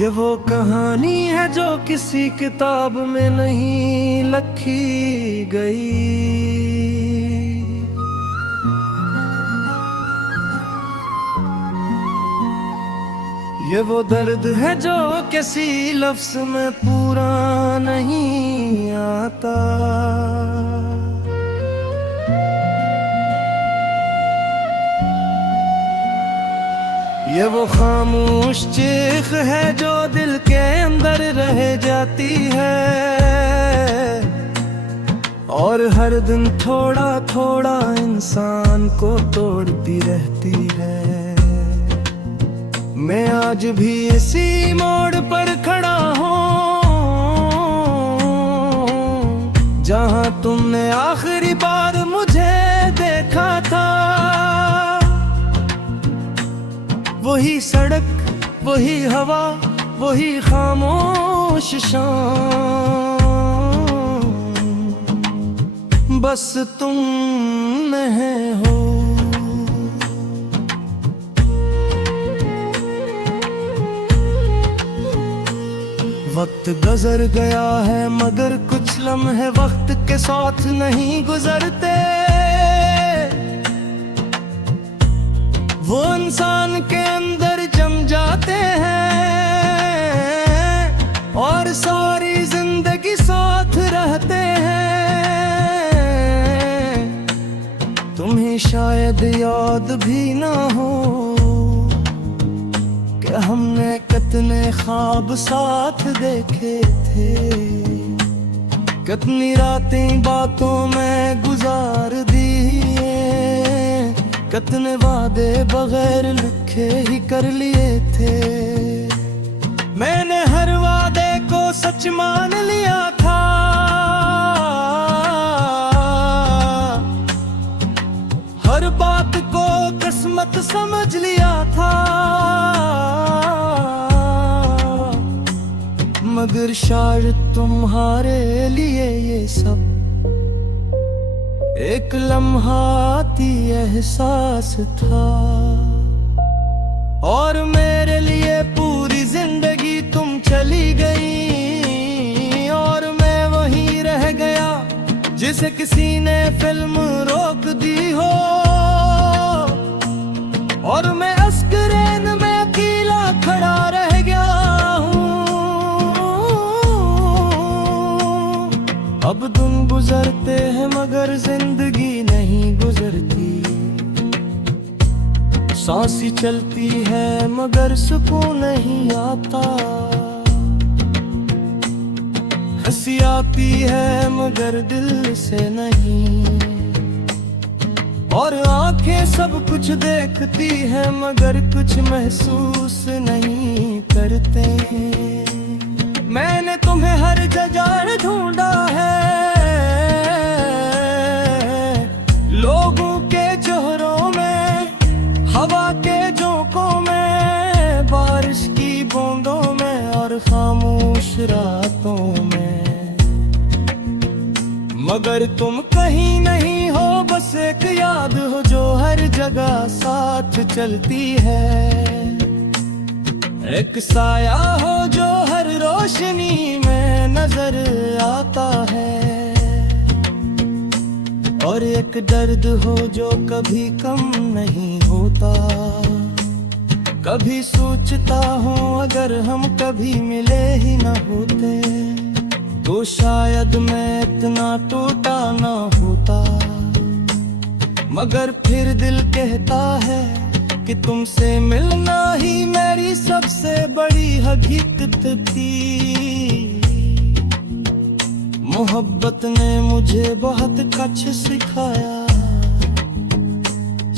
ये वो कहानी है जो किसी किताब में नहीं लिखी गई। ये वो दर्द है जो किसी लफ्ज में पूरा नहीं आता। ये वो खामोश चीख है जो दिल के अंदर रह जाती है और हर दिन थोड़ा थोड़ा इंसान को तोड़ती रहती है। मैं आज भी इसी मोड़ पर खड़ा हूँ जहाँ तुमने आखिरी बार मुझे देखा था। वही सड़क, वही हवा, वही खामोश शाम, बस तुम नहीं हो। वक्त गुजर गया है मगर कुछ लम्हे वक्त के साथ नहीं गुजरते। वो इंसान के अंदर जम जाते हैं और सारी जिंदगी साथ रहते हैं। तुम्हें शायद याद भी ना हो कि हमने कितने ख्वाब साथ देखे थे, कितनी रातें बातों में गुजार दी, कितने वादे बगैर लिखे ही कर लिए थे। मैंने हर वादे को सच मान लिया था, हर बात को किस्मत समझ लिया था। मगर शायद तुम्हारे लिए ये सब एक लम्हाती एहसास था और मेरे लिए पूरी जिंदगी तुम चली गई और मैं वहीं रह गया जिसे किसी ने फिल्म रोक दी हो। और मैं अस्करेन में अकेला खड़ा रह गया हूँ। अब दिन गुजरते हैं मगर जिंदगी नहीं गुजरती, सांसें चलती है मगर सुकून नहीं आता, हंसी आती है मगर दिल से नहीं, और आंखें सब कुछ देखती है मगर कुछ महसूस नहीं करते। मैंने तुम्हें हर जगह ढूंढा है, लोगों के चेहरों में, हवा के झोंकों में, बारिश की बूंदों में और खामोश रातों में, मगर तुम कहीं नहीं हो, बस एक याद हो जो हर जगह साथ चलती है, एक साया हो जो हर रोशनी में नजर आता है, और एक दर्द हो जो कभी कम नहीं होता। कभी सोचता हूँ अगर हम कभी मिले ही न होते तो शायद मैं इतना टूटा न होता, मगर फिर दिल कहता है कि तुमसे मिलना ही मेरी सबसे बड़ी हकीकत थी। मोहब्बत ने मुझे बहुत कुछ सिखाया,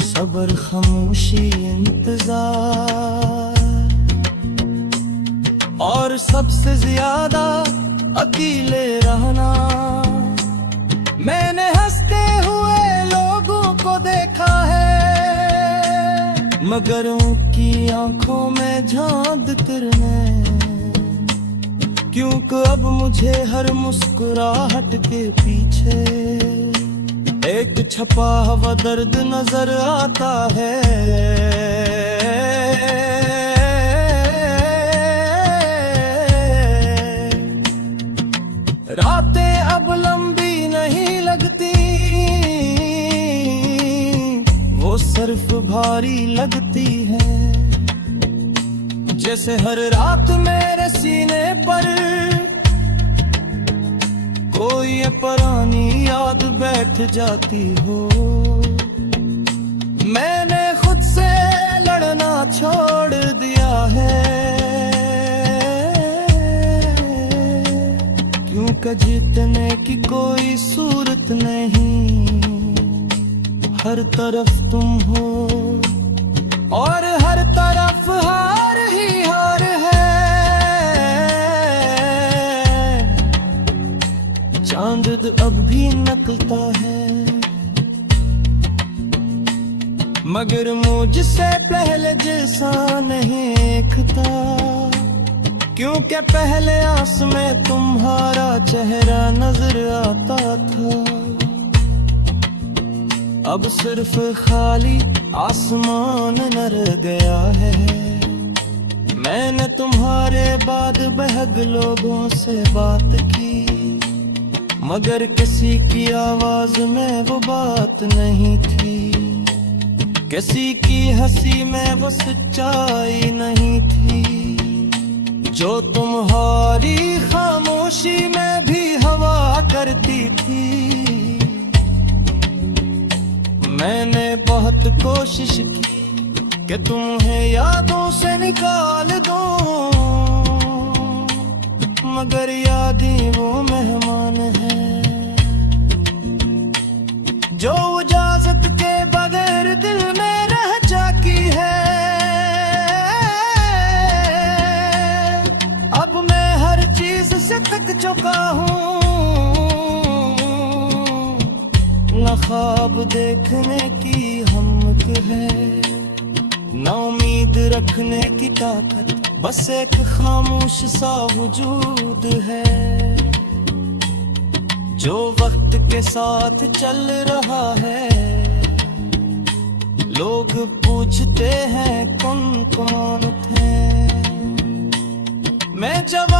सब्र, खामोशी, इंतजार, और सबसे ज्यादा अकेले रहना। मैंने हंसते हुए लोगों को देखा है मगर उनकी आंखों में झांक तिरने, क्योंकि अब मुझे हर मुस्कुराहट के पीछे एक छपा हुआ दर्द नजर आता है। जैसे हर रात मेरे सीने पर कोई ये पुरानी याद बैठ जाती हो। मैंने खुद से लड़ना छोड़ दिया है, क्योंकि जीतने की कोई सूरत नहीं। हर तरफ तुम हो और हर तरफ हार ही हार है। चांद अब भी निकलता है, मगर मुझसे पहले जैसा नहीं दिखता, क्योंकि पहले आस में तुम्हारा चेहरा नजर आता था। अब सिर्फ खाली आसमान न रह गया है। मैंने तुम्हारे बाद बेहद लोगों से बात की, मगर किसी की आवाज में वो बात नहीं थी। किसी की हंसी में वो सच्चाई नहीं थी, जो तुम्हारी खामोशी में भी हवा करती थी। मैंने बहुत कोशिश की कि तुम्हें यादों से निकाल दूं, मगर यादें वो मेहमान है जो इजाजत के बगैर दिल में रह जाती है। अब मैं हर चीज से थक चुका हूँ, न ख्वाब देखने की हिम्मत है, न उम्मीद रखने की ताकत, बस एक खामोश सा वजूद है जो वक्त के साथ चल रहा है। लोग पूछते हैं कौन कौन थे, मैं जब